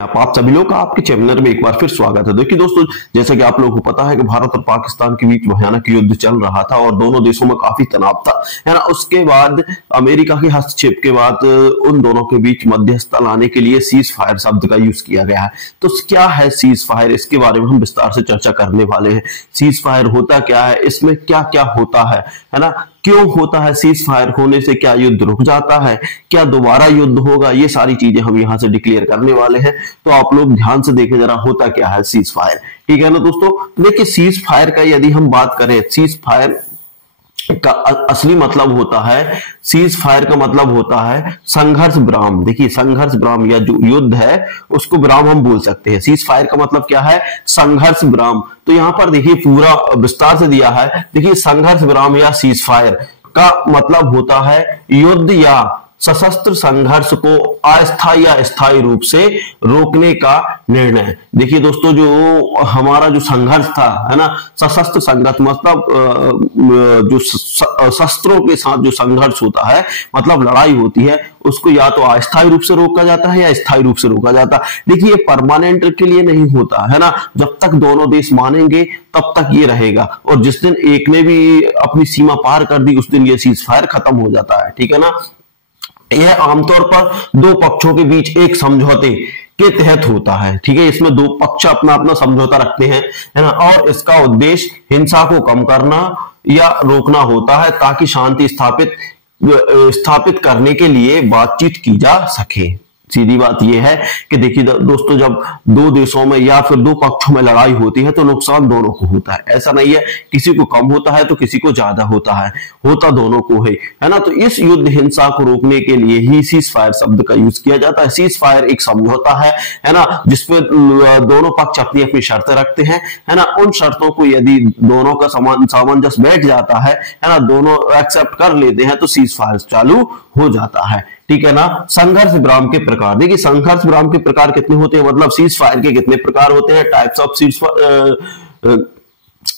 आप सभी लोग का आपके चैनल में एक बार फिर स्वागत है। देखिए दोस्तों, जैसा कि आप लोगों को पता है कि भारत और पाकिस्तान के बीच भयानक युद्ध चल रहा था और दोनों देशों में काफी तनाव था, है ना। उसके बाद अमेरिका के हस्तक्षेप के बाद उन दोनों के बीच मध्यस्थता लाने के लिए सीज फायर शब्द का यूज किया गया है। तो क्या है सीज फायर, इसके बारे में हम विस्तार से चर्चा करने वाले हैं। सीज फायर होता क्या है, इसमें क्या क्या होता है ना, क्यों होता है, सीज फायर होने से क्या युद्ध रुक जाता है, क्या दोबारा युद्ध होगा, ये सारी चीजें हम यहां से डिक्लेयर करने वाले हैं। तो आप लोग ध्यान से देखें जरा, होता क्या है सीज फायर, ठीक है ना दोस्तों। तो देखिए सीज फायर का यदि हम बात करें, सीज फायर का असली मतलब होता है, सीज फायर का मतलब होता है संघर्ष विराम। देखिए संघर्ष विराम या जो युद्ध है उसको विराम हम बोल सकते हैं। सीज फायर का मतलब क्या है, संघर्ष विराम। तो यहां पर देखिए पूरा विस्तार से दिया है। देखिए संघर्ष विराम या सीज फायर का मतलब होता है युद्ध या सशस्त्र संघर्ष को अस्थायी या स्थायी रूप से रोकने का निर्णय। देखिए दोस्तों, जो हमारा जो संघर्ष था, है ना, सशस्त्र संघर्ष मतलब जो शस्त्रों के साथ जो संघर्ष होता है, मतलब लड़ाई होती है, उसको या तो अस्थायी रूप से रोका जाता है या स्थायी रूप से रोका जाता है। देखिए ये परमानेंट के लिए नहीं होता है ना, जब तक दोनों देश मानेंगे तब तक ये रहेगा, और जिस दिन एक ने भी अपनी सीमा पार कर दी उस दिन ये सीज फायर खत्म हो जाता है, ठीक है ना। यह आमतौर पर दो पक्षों के बीच एक समझौते के तहत होता है, ठीक है। इसमें दो पक्ष अपना अपना समझौता रखते हैं, है ना, और इसका उद्देश्य हिंसा को कम करना या रोकना होता है ताकि शांति स्थापित करने के लिए बातचीत की जा सके। सीधी बात यह है कि देखिए दोस्तों, जब दो देशों में या फिर दो पक्षों में लड़ाई होती है तो नुकसान दोनों को होता है। ऐसा नहीं है किसी को कम होता है तो किसी को ज्यादा होता है, होता दोनों को है ना। तो इस युद्ध हिंसा को रोकने के लिए ही सीज फायर शब्द का यूज किया जाता है। सीज फायर एक समझौता है ना, जिसपे दोनों पक्ष अपनी अपनी शर्तें रखते हैं, है ना। उन शर्तों को यदि दोनों का सामंजस्य बैठ जाता है ना, दोनों एक्सेप्ट कर लेते हैं तो सीज फायर चालू हो जाता है, ठीक है ना। संघर्ष विराम के प्रकार, देखिए संघर्ष विराम के प्रकार कितने होते हैं, मतलब सीज फायर के कितने प्रकार होते हैं, टाइप्स ऑफ सीज फायर।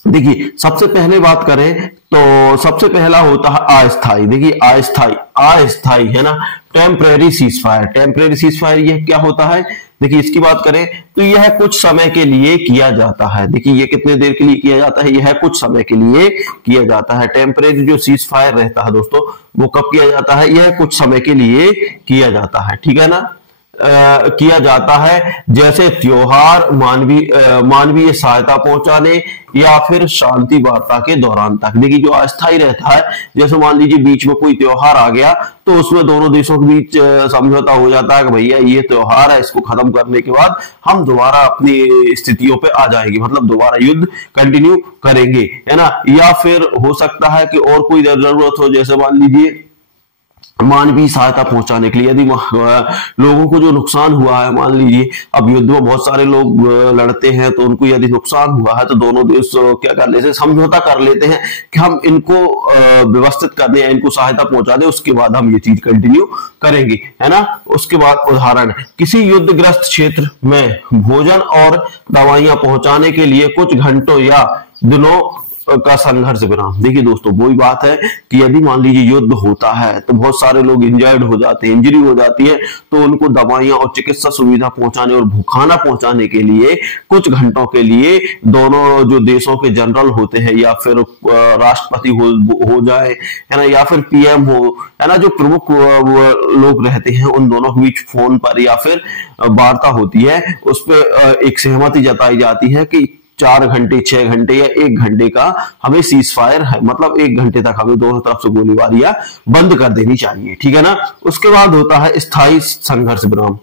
देखिए सबसे पहले बात करें तो सबसे पहला होता है अस्थाई। देखिए अस्थाई है ना, temporary cease fire. Temporary cease fire यह क्या होता है, देखिए इसकी बात करें तो यह कुछ समय के लिए किया जाता है। देखिए ये कितने देर के लिए किया जाता है, यह कुछ समय के लिए किया जाता है। टेम्परेरी जो सीज फायर रहता है दोस्तों, वो कब किया जाता है, यह कुछ समय के लिए किया जाता है, ठीक है ना। किया जाता है जैसे त्योहार, मानवीय सहायता पहुंचाने या फिर शांति वार्ता के दौरान तक। देखिए जो अस्थायी रहता है, जैसे मान लीजिए बीच में कोई त्योहार आ गया तो उसमें दोनों देशों के बीच समझौता हो जाता है कि भैया ये त्योहार है, इसको खत्म करने के बाद हम दोबारा अपनी स्थितियों पे आ जाएंगे, मतलब दोबारा युद्ध कंटिन्यू करेंगे, है ना। या फिर हो सकता है कि और कोई जरूरत हो, जैसे मान लीजिए मानवीय सहायता पहुंचाने के लिए, यदि लोगों को जो नुकसान हुआ है, मान लीजिए अब युद्ध में बहुत सारे लोग लड़ते हैं तो उनको यदि नुकसान हुआ है तो दोनों देश क्या कर लेते हैं, समझौता कर लेते हैं कि हम इनको व्यवस्थित कर दें, इनको सहायता पहुंचा दें, उसके बाद हम ये चीज कंटिन्यू करेंगे, है ना। उसके बाद उदाहरण, किसी युद्धग्रस्त क्षेत्र में भोजन और दवाइयां पहुंचाने के लिए कुछ घंटों या दिनों का संघर्ष विराम। देखिए दोस्तों वही बात है कि यदि मान लीजिए युद्ध होता है तो बहुत सारे लोग इंजर्ड हो जाते हैं, इंजरी हो जाती है, तो उनको दवाइयां और चिकित्सा सुविधा पहुंचाने और खाना पहुंचाने के लिए कुछ घंटों के लिए दोनों जो देशों के जनरल होते हैं या फिर राष्ट्रपति हो जाए, है ना, या फिर पीएम हो, है ना, जो प्रमुख लोग रहते हैं, उन दोनों के बीच फोन पर या फिर वार्ता होती है, उस पर एक सहमति जताई जाती है कि 4 घंटे, 6 घंटे या 1 घंटे का हमें सीज फायर है, मतलब 1 घंटे तक हमें दोनों तरफ से गोलीबारियां बंद कर देनी चाहिए, ठीक है ना। उसके बाद होता है स्थायी संघर्ष विराम।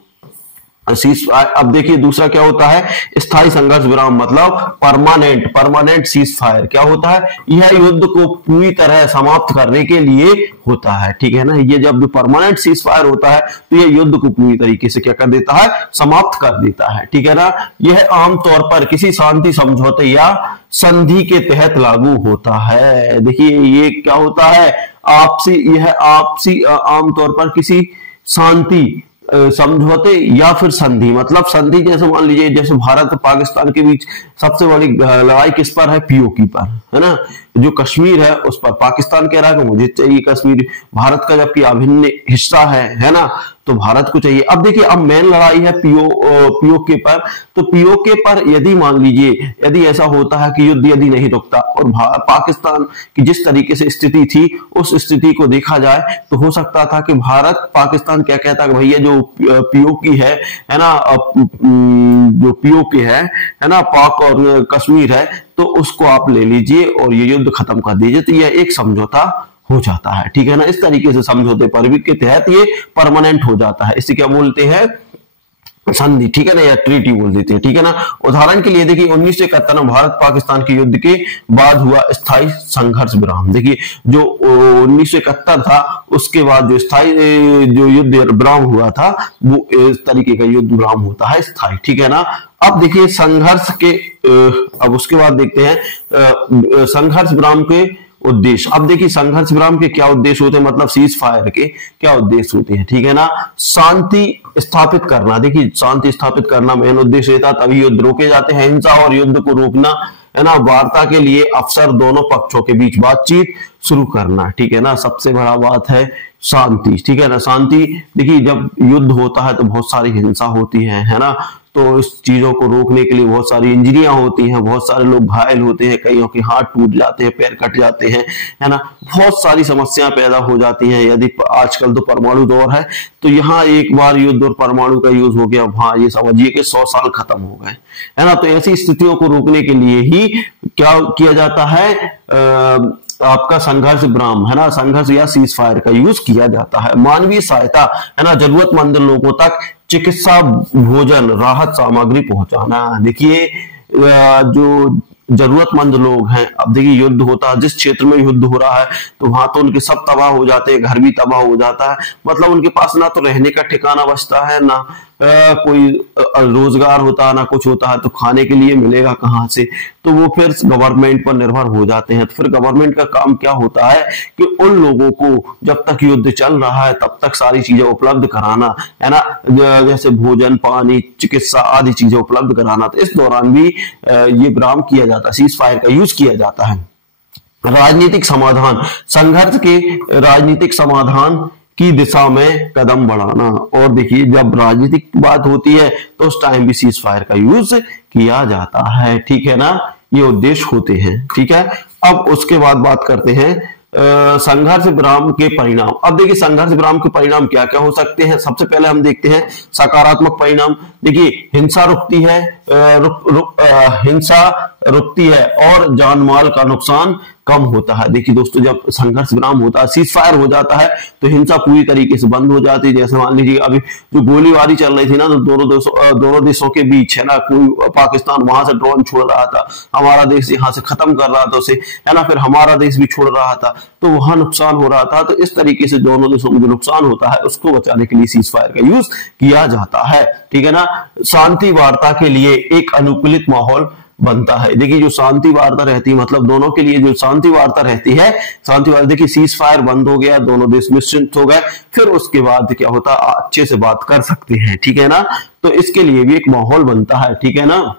अब देखिए दूसरा क्या होता है, स्थायी संघर्ष विराम मतलब परमानेंट सीज फायर। क्या होता है, यह युद्ध को पूरी तरह समाप्त करने के लिए होता है, ठीक है ना। ये जब परमानेंट सीज फायर होता है तो यह युद्ध को पूरी तरीके से क्या कर देता है, समाप्त कर देता है, ठीक है ना। यह आमतौर पर किसी शांति समझौते या संधि के तहत लागू होता है। देखिए ये क्या होता है, आपसी आमतौर पर किसी शांति समझौते या फिर संधि, मतलब संधि जैसे मान लीजिए जैसे भारत और पाकिस्तान के बीच सबसे बड़ी लड़ाई किस पर है, पीओके पर, है ना। जो कश्मीर है उस पर पाकिस्तान कह रहा है कि मुझे चाहिए कश्मीर, भारत का जबकि अभिन्न हिस्सा है ना। तो भारत को चाहिए। अब देखिए, अब मेन लड़ाई है पीओके पर। तो पीओके पर यदि मान लीजिए यदि ऐसा होता है कि युद्ध यदि नहीं रुकता और पाकिस्तान की जिस तरीके से स्थिति थी उस स्थिति को देखा जाए तो हो सकता था कि भारत पाकिस्तान क्या कहता कि भैया जो पीओके है ना, जो पीओके है ना, पाक और कश्मीर है, तो उसको आप ले लीजिए और ये युद्ध खत्म कर दीजिए। तो यह एक समझौता हो जाता है, ठीक है ना। इस तरीके से समझौते पर भी के तहत ये परमानेंट हो जाता है। इसे क्या बोलते हैं, संधि, ठीक है ना, या ट्रीटी बोल देते हैं, ठीक है ना। उदाहरण के लिए देखिए 1971 में भारत पाकिस्तान के युद्ध के बाद हुआ स्थायी संघर्ष विराम। देखिए जो 1971 था उसके बाद जो स्थायी जो युद्ध विराम हुआ था वो इस तरीके का युद्ध विराम होता है स्थायी, ठीक है ना। अब देखिए संघर्ष के अब उसके बाद देखते हैं संघर्ष विराम के उद्देश्य। अब देखिए संघर्ष विराम के क्या उद्देश्य होते हैं, मतलब सीज फायर के क्या उद्देश्य होते हैं, ठीक है ना। शांति स्थापित करना, देखिए शांति स्थापित करना मेन उद्देश्य रहता, तभी युद्ध रोके जाते हैं। हिंसा और युद्ध को रोकना, है ना। वार्ता के लिए अवसर, दोनों पक्षों के बीच बातचीत शुरू करना, ठीक है ना। सबसे बड़ा बात है शांति, ठीक है ना। शांति, देखिए जब युद्ध होता है तो बहुत सारी हिंसा होती है ना। तो इस चीजों को रोकने के लिए बहुत सारी इंजरियां होती हैं, बहुत सारे लोग घायल होते हैं, कईयों के हाथ टूट जाते हैं, पैर कट जाते हैं, है ना। बहुत सारी समस्याएं पैदा हो जाती हैं। यदि आजकल तो परमाणु दौर है, तो यहाँ एक बार युद्ध और परमाणु का यूज हो गया, वहां ये समझिए कि 100 साल खत्म हो गए, है ना। तो ऐसी स्थितियों को रोकने के लिए ही क्या किया जाता है, आपका संघर्ष विराम, है ना, संघर्ष या सीज फायर का यूज किया जाता है। मानवीय सहायता, है ना, जरूरतमंद लोगों तक चिकित्सा, भोजन, राहत सामग्री पहुंचाना। देखिए जो जरूरतमंद लोग हैं, अब देखिए युद्ध होता है, जिस क्षेत्र में युद्ध हो रहा है तो वहां तो उनके सब तबाह हो जाते हैं, घर भी तबाह हो जाता है, मतलब उनके पास ना तो रहने का ठिकाना बचता है, ना कोई रोजगार होता है, ना कुछ होता है, तो खाने के लिए मिलेगा कहां से। तो वो फिर गवर्नमेंट पर निर्भर हो जाते हैं। तो फिर गवर्नमेंट का काम क्या होता है कि उन लोगों को जब तक युद्ध चल रहा है तब तक सारी चीजें उपलब्ध कराना, है ना, जैसे भोजन, पानी, चिकित्सा आदि चीजें उपलब्ध कराना। तो इस दौरान भी ये विराम किया जाता है, सीज फायर का यूज किया जाता है। राजनीतिक समाधान, संघर्ष के राजनीतिक समाधान की दिशा में कदम बढ़ाना। और देखिए जब राजनीतिक बात होती है तो उस टाइम भी सीज फायर का यूज किया जाता है, ठीक है ना। ये उद्देश्य होते हैं, ठीक है। अब उसके बाद बात करते हैं संघर्ष विराम के परिणाम। अब देखिए संघर्ष विराम के परिणाम क्या क्या हो सकते हैं। सबसे पहले हम देखते हैं सकारात्मक परिणाम। देखिए हिंसा रुकती है, हिंसा रुकती है और जान माल का नुकसान कम होता है। देखिए दोस्तों जब संघर्ष विराम होता है, सीज फायर हो जाता है, तो हिंसा पूरी तरीके से बंद हो जाती है। जैसे मान लीजिए अभी जो गोलीबारी चल रही थी ना, तो दोनों देशों के बीच, है ना, कोई पाकिस्तान वहां से ड्रोन छोड़ रहा था, हमारा देश यहाँ से खत्म कर रहा था उसे, है ना, फिर हमारा देश भी छोड़ रहा था, तो वहां नुकसान हो रहा था। तो इस तरीके से दोनों देशों में जो नुकसान होता है उसको बचाने के लिए सीज फायर का यूज किया जाता है, ठीक है ना। शांति वार्ता के लिए एक अनुकूलित माहौल बनता है। देखिए जो शांति वार्ता रहती है, मतलब दोनों के लिए जो शांति वार्ता रहती है, शांति वार्ता, देखिए सीज फायर बंद हो गया, दोनों देश निश्चिंत हो गए, फिर उसके बाद क्या होता है, अच्छे से बात कर सकते हैं, ठीक है ना। तो इसके लिए भी एक माहौल बनता है, ठीक है ना।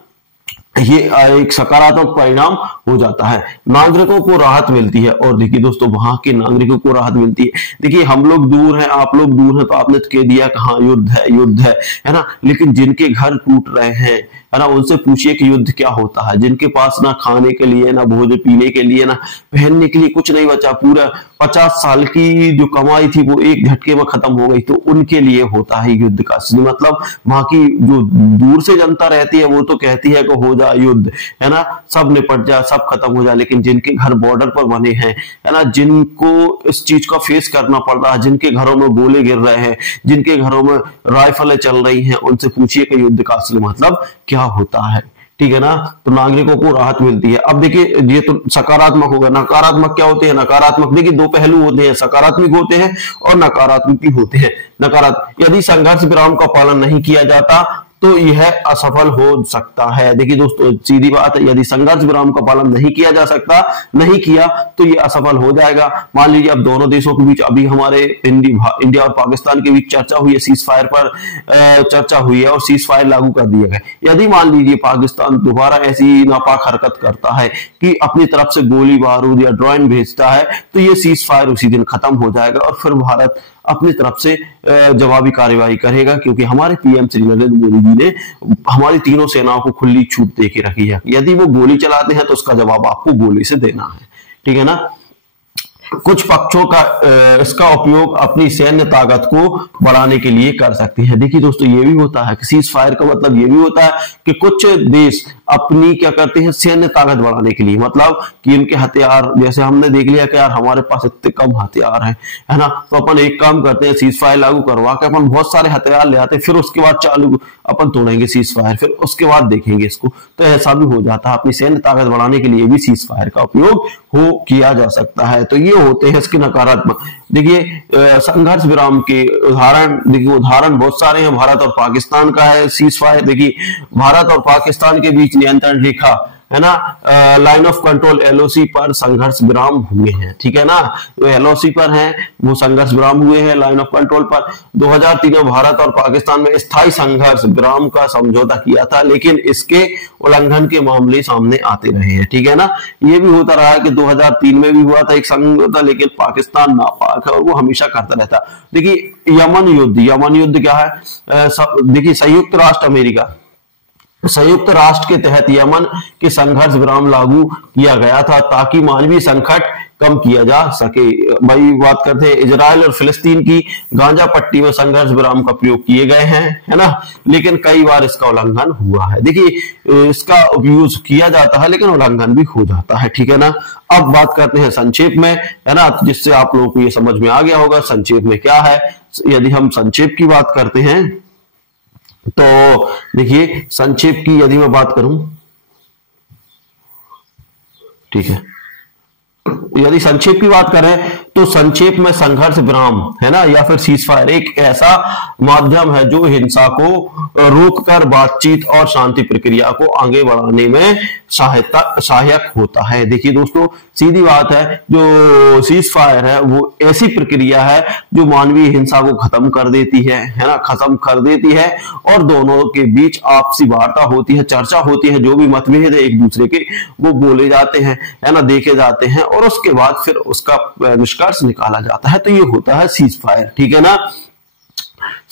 ये एक सकारात्मक परिणाम हो जाता है। नागरिकों को राहत मिलती है, और देखिए दोस्तों वहां के नागरिकों को राहत मिलती है। देखिए हम लोग दूर हैं, आप लोग दूर हैं, तो आपने तो कह दिया कि हाँ युद्ध है, युद्ध है ना, लेकिन जिनके घर टूट रहे हैं, है ना, उनसे पूछिए कि युद्ध क्या होता है। जिनके पास ना खाने के लिए, ना भोजन पीने के लिए, ना पहनने के लिए कुछ नहीं बचा, पूरा 50 साल की जो कमाई थी वो एक झटके में खत्म हो गई, तो उनके लिए होता है युद्ध का। मतलब वहां की जो दूर से जनता रहती है वो तो कहती है कि हो जा युद्ध, है ना, सब निपट जा, सब खत्म हो जाए, लेकिन जिनके घर बॉर्डर पर बने हैं, है ना, जिनको इस चीज का फेस करना पड़ रहा है, जिनके घरों में गोले गिर रहे हैं, जिनके घरों में राइफलें चल रही हैं, उनसे पूछिए कि युद्ध का असली मतलब क्या होता है, ठीक है ना। तो नागरिकों को राहत मिलती है। अब देखिए ये तो सकारात्मक होगा। नकारात्मक क्या होते हैं, नकारात्मक देखिए दो पहलू होते हैं, सकारात्मक होते हैं और नकारात्मक भी होते हैं। नकारात्मक, यदि संघर्ष विराम का पालन नहीं किया जाता तो यह असफल हो सकता है। देखिए दोस्तों सीधी बात है, यदि संघर्ष विराम का पालन नहीं किया जा सकता, नहीं किया तो यह असफल हो जाएगा। मान लीजिए अब दोनों देशों के बीच अभी हमारे इंडिया और पाकिस्तान के बीच चर्चा हुई है, सीज फायर पर चर्चा हुई है और सीज फायर लागू कर दिया गया। यदि मान लीजिए पाकिस्तान दोबारा ऐसी नापाक हरकत करता है कि अपनी तरफ से गोली बारूद या ड्रोन भेजता है, तो ये सीज फायर उसी दिन खत्म हो जाएगा और फिर भारत अपनी तरफ से जवाबी कार्रवाई करेगा, क्योंकि हमारे पीएम श्री नरेंद्र मोदी जी ने हमारी तीनों सेनाओं को खुली छूट दे के रखी है। यदि वो गोली चलाते हैं तो उसका जवाब आपको गोली से देना है, ठीक है ना। कुछ पक्षों का इसका उपयोग अपनी सैन्य ताकत को बढ़ाने के लिए कर सकते हैं। देखिए दोस्तों, ये भी होता है कि सीज फायर का मतलब ये भी होता है कि कुछ देश अपनी क्या करते हैं, सैन्य ताकत बढ़ाने के लिए, मतलब कि उनके हथियार, जैसे हमने देख लिया कि यार हमारे पास इतने कम हथियार है ना, तो अपन एक काम करते हैं, सीज फायर लागू करवा के अपन बहुत सारे हथियार ले आते हैं, फिर उसके बाद चालू अपन तोड़ेंगे सीज फायर, फिर उसके बाद देखेंगे इसको। तो ऐसा भी हो जाता है, अपनी सैन्य ताकत बढ़ाने के लिए भी सीज फायर का उपयोग किया जा सकता है। तो ये होते हैं इसके नकारात्मक। देखिए संघर्ष विराम के उदाहरण, देखिए उदाहरण बहुत सारे हैं। भारत और पाकिस्तान का है सीज फायर। देखिए भारत और पाकिस्तान के बीच नियंत्रण रेखा है ना, लाइन ऑफ कंट्रोल एलओसी पर संघर्ष विराम हुए हैं, ठीक है ना। जो एलओसी पर है वो संघर्ष विराम हुए हैं लाइन ऑफ कंट्रोल पर। 2003 में भारत और पाकिस्तान में स्थायी संघर्ष विराम का समझौता किया था, लेकिन इसके उल्लंघन के मामले सामने आते रहे हैं, ठीक है ना। ये भी होता रहा है कि 2003 में भी हुआ था एक समझौता, लेकिन पाकिस्तान नापाक है और वो हमेशा करता रहता। देखिए यमन युद्ध, यमन युद्ध क्या है, देखिए संयुक्त राष्ट्र के तहत यमन के संघर्ष विराम लागू किया गया था ताकि मानवीय संकट कम किया जा सके। भाई बात करते हैं इजराइल और फिलिस्तीन की गाजा पट्टी में संघर्ष विराम का प्रयोग किए गए हैं, है ना, लेकिन कई बार इसका उल्लंघन हुआ है। देखिए इसका उपयोग किया जाता है लेकिन उल्लंघन भी हो जाता है, ठीक है ना। अब बात करते हैं संक्षेप में, है ना, जिससे आप लोगों को ये समझ में आ गया होगा संक्षेप में क्या है। यदि हम संक्षेप की बात करते हैं तो देखिए संक्षेप की यदि मैं बात करूं, ठीक है, यदि संक्षेप की बात करें तो संक्षेप में संघर्ष विराम, है ना, या फिर सीज फायर एक ऐसा माध्यम है जो हिंसा को रोककर बातचीत और शांति प्रक्रिया को आगे बढ़ाने में सहायक होता है। देखिए दोस्तों, सीधी बात है, जो सीज फायर है वो ऐसी प्रक्रिया है जो मानवीय हिंसा को खत्म कर देती है ना, खत्म कर देती है, और दोनों के बीच आपसी वार्ता होती है, चर्चा होती है, जो भी मतभेद है एक दूसरे के वो बोले जाते हैं, है ना, देखे जाते हैं, और उसके बाद फिर उसका निष्कर्ष निकाला जाता है। तो ये होता है सीज फायर, ठीक है ना।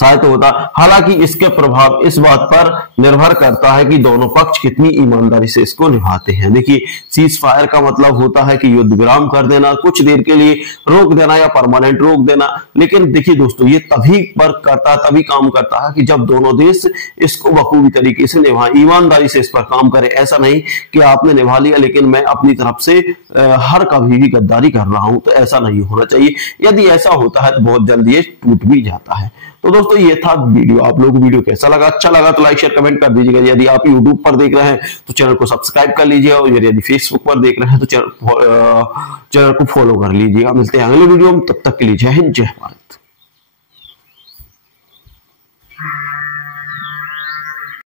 सहायता होता। हालांकि इसके प्रभाव इस बात पर निर्भर करता है कि दोनों पक्ष कितनी ईमानदारी से इसको निभाते हैं। देखिए सीज फायर का मतलब होता है कि युद्ध विराम कर देना, कुछ देर के लिए रोक देना या परमानेंट रोक देना। लेकिन देखिए दोस्तों, ये तभी वर्क करता है, तभी काम करता है कि जब दोनों देश इसको बखूबी तरीके से निभाएं, ईमानदारी से इस पर काम करें। ऐसा नहीं कि आपने निभा लिया लेकिन मैं अपनी तरफ से हर कभी भी गद्दारी कर रहा हूं, तो ऐसा नहीं होना चाहिए। यदि ऐसा होता है तो बहुत जल्दी ये टूट भी जाता है। तो दोस्तों ये था वीडियो। आप लोगों को वीडियो कैसा लगा? अच्छा लगा तो लाइक शेयर कमेंट कर दीजिएगा। यदि आप यूट्यूब पर देख रहे हैं तो चैनल को सब्सक्राइब कर लीजिए, और यदि फेसबुक पर देख रहे हैं तो चैनल को फॉलो कर लीजिएगा। मिलते हैं अगले वीडियो में, तब तक के लिए जय हिंद, जय भारत।